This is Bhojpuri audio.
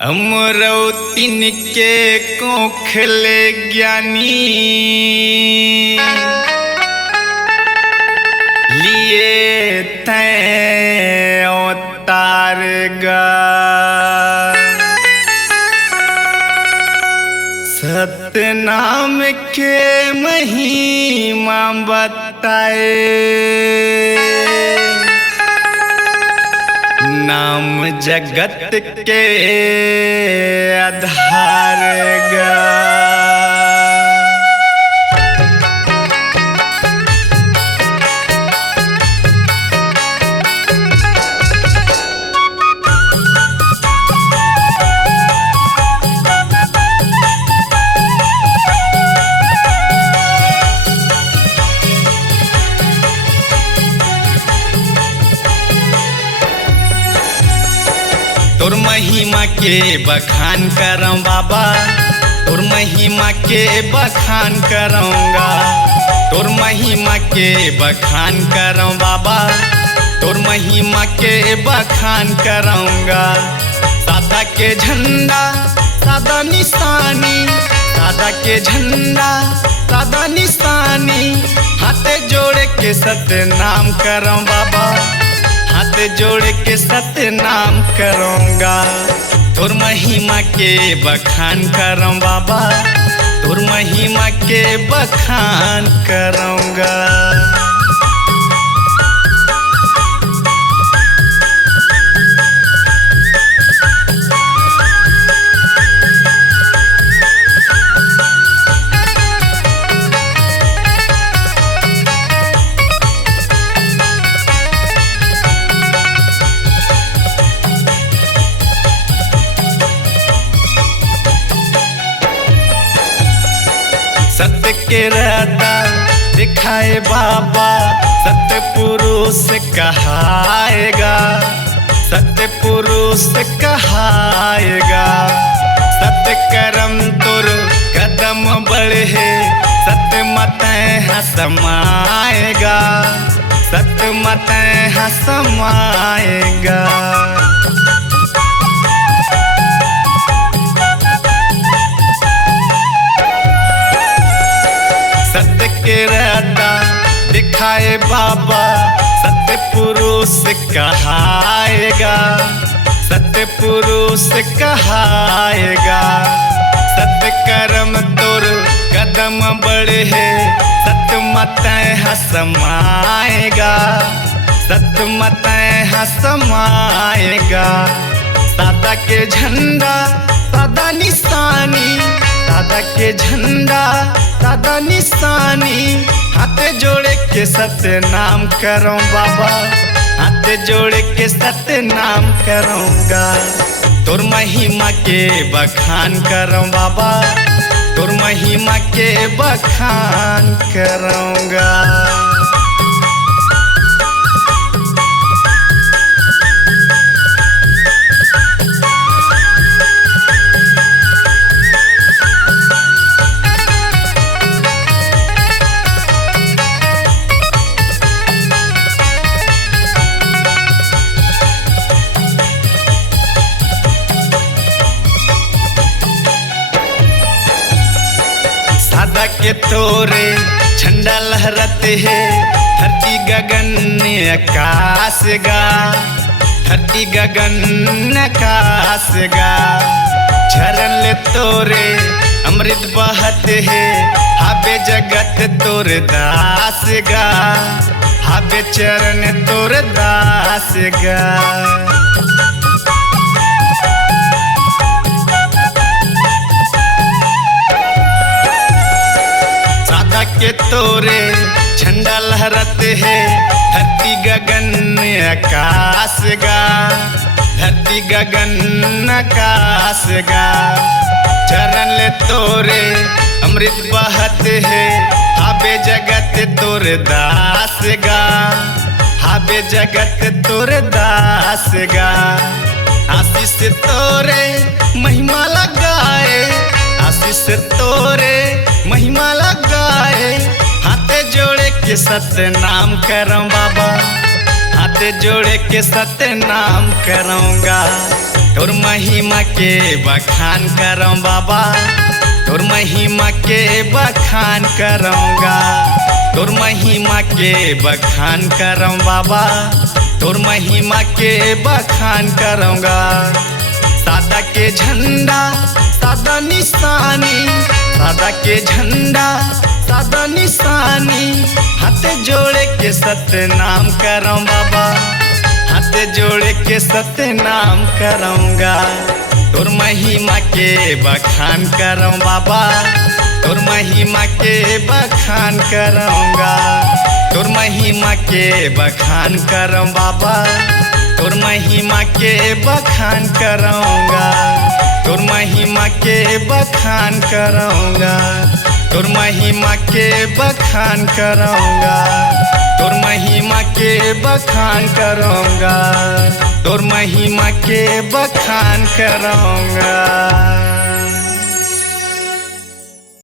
अमरौतिन के कोखले ज्ञानी लिए तय अवतार गा सतनाम के महिमा बताए नाम जगत के आधार गा। तोर महिमा के बखान करम बाबा, तोर महिमा के बखान करूँगा, तोर महिमा के बखान करम बाबा, तोर महिमा के बखान करूँगा। सादा के झंडा सादा निशानी, सादा के झंडा सादा निशानी, हाथ जोड़ के सतनाम करम बाबा, हाथ जोड़ के सतनाम करूँगा। तोर महिमा के बखान करम बाबा, तोर महिमा के बखान करूँगा। सत्य के रहता दिखाए बाबा, सत्य पुरुष कहाएगा, सत्य पुरुष कहाएगा। सत्य कर्म तुर कदम बढ़े, सत्य मत समाएगा, सत्य मत समाएगा। सत्य के रहता दिखाए बाबा, सत्य पुरुष कहाएगा, सत्य पुरुष कहाएगा। सत्य कर्म तुर कदम बढ़े, सत्य मत समाएगा, सत्य मत समाएगा। सादा के झंडा सादा निशानी, सादा के झंडा सादा निशानी, हाथ जोड़ के सतनाम करूँ बाबा, हाथ जोड़ के सतनाम करूँगा। तोर महिमा के बखान करूँ बाबा, तोर महिमा के बखान करूँगा। सादा के तोरे झंडा लहराते हैं, धरती गगन आकाश गा, धरती गगन आकाश गा। झरन ले तोरे अमृत बहते हैं, हाबे जगत तोर दास गा, हाबे चरण तोर दास गा। के तोरे झंडा लहराते हैं, धरती गगन आकाश गा, धरती गगन आकाश गा। चरण ले तोरे अमृत बहते हैं, हाबे जगत तोर दास गा, हाबे जगत तोर दास गा। आशीष तोरे महिमा लगाए, आशीष तोरे महिमा लगाए, हाथ जोड़ के सतनाम करम बाबा, हाथ जोड़ के सतनाम करूँगा। तोर महिमा के बखान करऊं बाबा, तोर महिमा के बखान करूँगा, तोर महिमा के बखान करऊं बाबा, तोर महिमा के बखान करूँगा। सादा के झंडा सादा निशानी, सादा के झंडा सादा निशानी, हाथ जोड़े के सत्य नाम करऊं बाबा, हाथ जोड़े के सत्य नाम करूँगा। तोर महिमा के बखान करऊं बाबा, तोर महिमा के बखान करूँगा, तोर महिमा के बखान करऊं बाबा, तोर महिमा के बखान करूँगा, तोर महिमा के बखान करूँगा, तोर महिमा के बखान करूँगा, तोर महिमा के बखान करूँगा, तोर महिमा के बखान करूँगा।